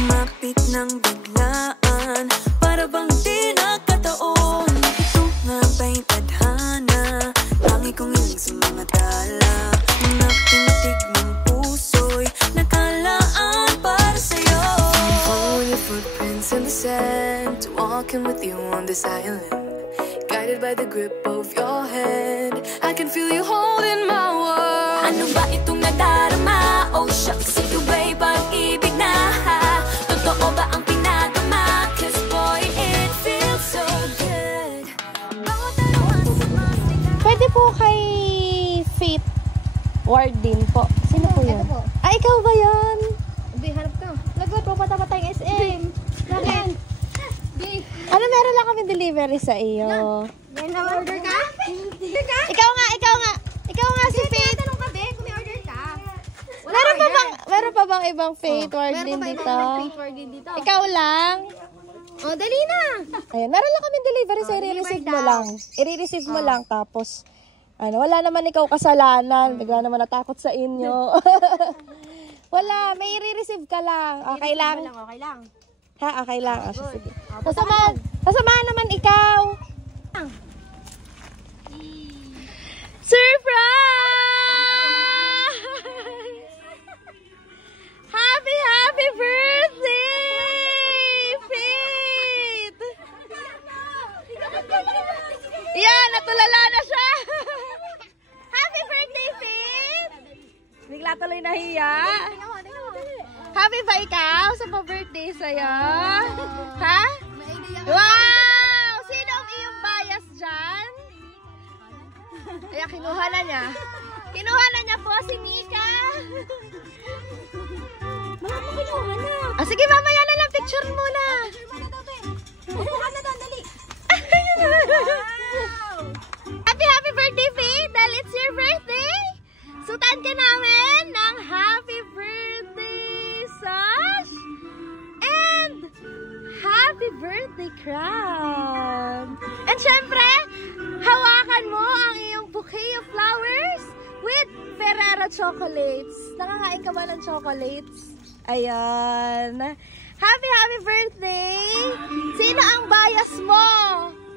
Lumapit ng biglaan, para bang di nagkataon. Ito nga ba'y tadhana, tangi kong iling sa mga tala. Napitig ng puso'y nakalaan para sa'yo. Follow your footprints in the sand, walking with you on this island. Guided by the grip of your hand, I can feel you holding my world. Ano ba itong nadarama? Oh shucks, ito ba'y pag-ibig na? Totoo ba ang pinagama? Cause boy, it feels so good. Pwede po kay Faith Wardin po. Sino po yun? Po. Ah, ikaw ba yun? Hindi, harap ka. Lagot, papatapatay yung SM. Bakit? Ano, meron lang kami delivery sa iyo. May na-order ka? Ikaw nga si Faith. Tanong ka, be, kung may order ka. Meron pa bang ibang Faith Wardin dito? dito? Ikaw lang? Oh, dali na. Ayan, meron lang kami delivery sa i-receive mo lang. I-receive mo lang tapos wala naman ikaw kasalanan. Bigla naman natakot sa inyo. Wala, may i-receive ka lang. Okay lang. Okay lang. Ha, okay lang. O, sige. Kasamahan naman ikaw. Surprise! Happy birthday, Faith! Yan, natulala na siya. Happy birthday, Faith! Bigla tuloy nahiya. Happy ba ikaw sa pa-birthday sa'yo? Ha? Wow! Sino ang iyong bias dyan? Kaya kinuha na niya. Kinuha na niya po si Mika. Mga po kinuha na. Ah, sige, mamaya na lang. Picture muna. Upuha na doon, dali. Happy birthday, Faith! Dahil it's your birthday! Sutan ka namin ng happy birthday sash and happy birthday crown. And syempre, hawakan mo ang iyong bouquet of flowers with Ferrero chocolates. Nakakain ka ba ng chocolates? Ayan. Happy birthday! Sino ang bias mo?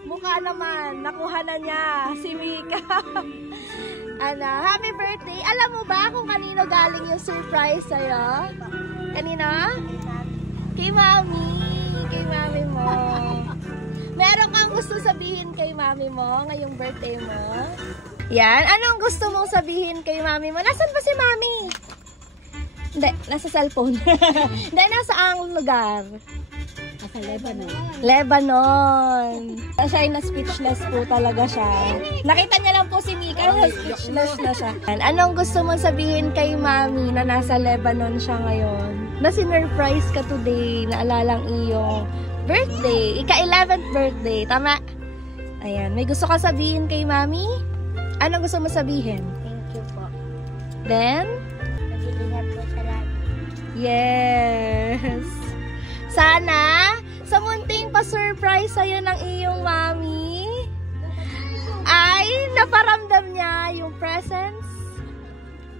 Mukha naman. Nakuha na niya. Si Mika. Happy birthday. Alam mo ba kung kanino galing yung surprise sa'yo? Kanino? Kay Mami. Kay Mami mo. Meron kang gusto sabihin kay Mami mo ngayong birthday mo? Yan. Anong gusto mong sabihin kay Mami mo? Nasaan ba si Mami? Hindi. Nasa cellphone. Hindi. Nasa ang lugar? Nasa Lebanon. Lebanon. Siya ay na-speechless po talaga siya. Nakita niya lang po si Mika, na-speechless na siya. Anong gusto mong sabihin kay Mami na nasa Lebanon siya ngayon? Na sinurprise ka today, naalalang iyong birthday. Ika-11th birthday, tama? Ayan, may gusto ka sabihin kay Mami? Anong gusto mo sabihin? Thank you po. Then? Mag-iingat po sa lahat. Yes! Sana, sa munting pa-surprise sa'yo ng iyong Mami, ay naparamdam niya yung presence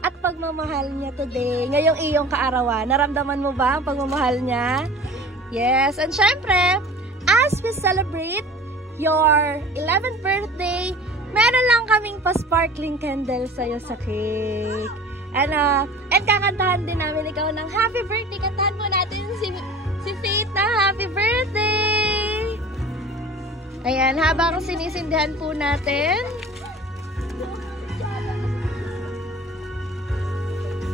at pagmamahal niya today. Ngayong iyong kaarawan, naramdaman mo ba ang pagmamahal niya? Yes, and syempre, as we celebrate your 11th birthday, meron lang kaming pa-sparkling candle sa'yo sa cake. And kakantahan din namin ikaw ng happy birthday. Kantahan po natin si Faith na happy birthday! Ayan, habang sinisindihan po natin,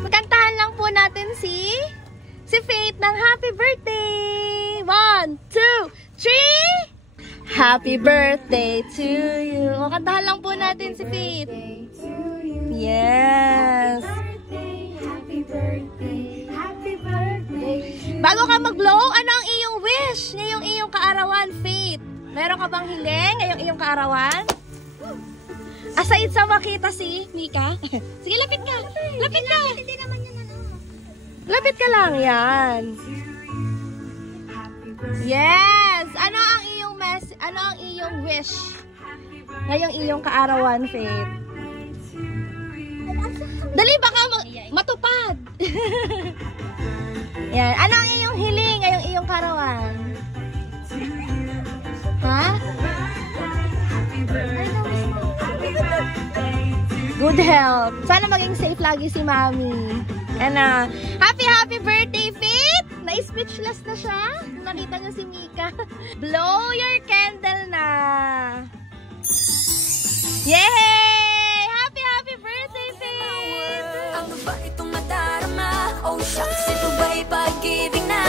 magkantahan lang po natin si Faith ng happy birthday! 1, 2, 3! Happy birthday to you! O, kantahan lang po natin si Faith. Yes! Happy birthday. Happy birthday. Bago ka mag-blow, ano ang iyong wish ngayong iyong kaarawan, Faith? Meron ka bang hiling ngayong iyong kaarawan? Aside sa makita si Mika. Sige, lapit ka. Lapit ka. Hindi naman yun Lapit ka lang. Yan. Yes! Ano ang iyong wish ngayong iyong kaarawan, Faith? Dali, baka matupad. Yan. Ano ang iyong hiling Good health. Sana maging safe lagi si Mami. And happy birthday, Faith! Na-speechless na siya. Nakita niyo si Mika. Blow your candle na. Yay! Happy birthday, Faith! Ano ba itong madarama? Oh shucks, ito ba'y pag-ibig na?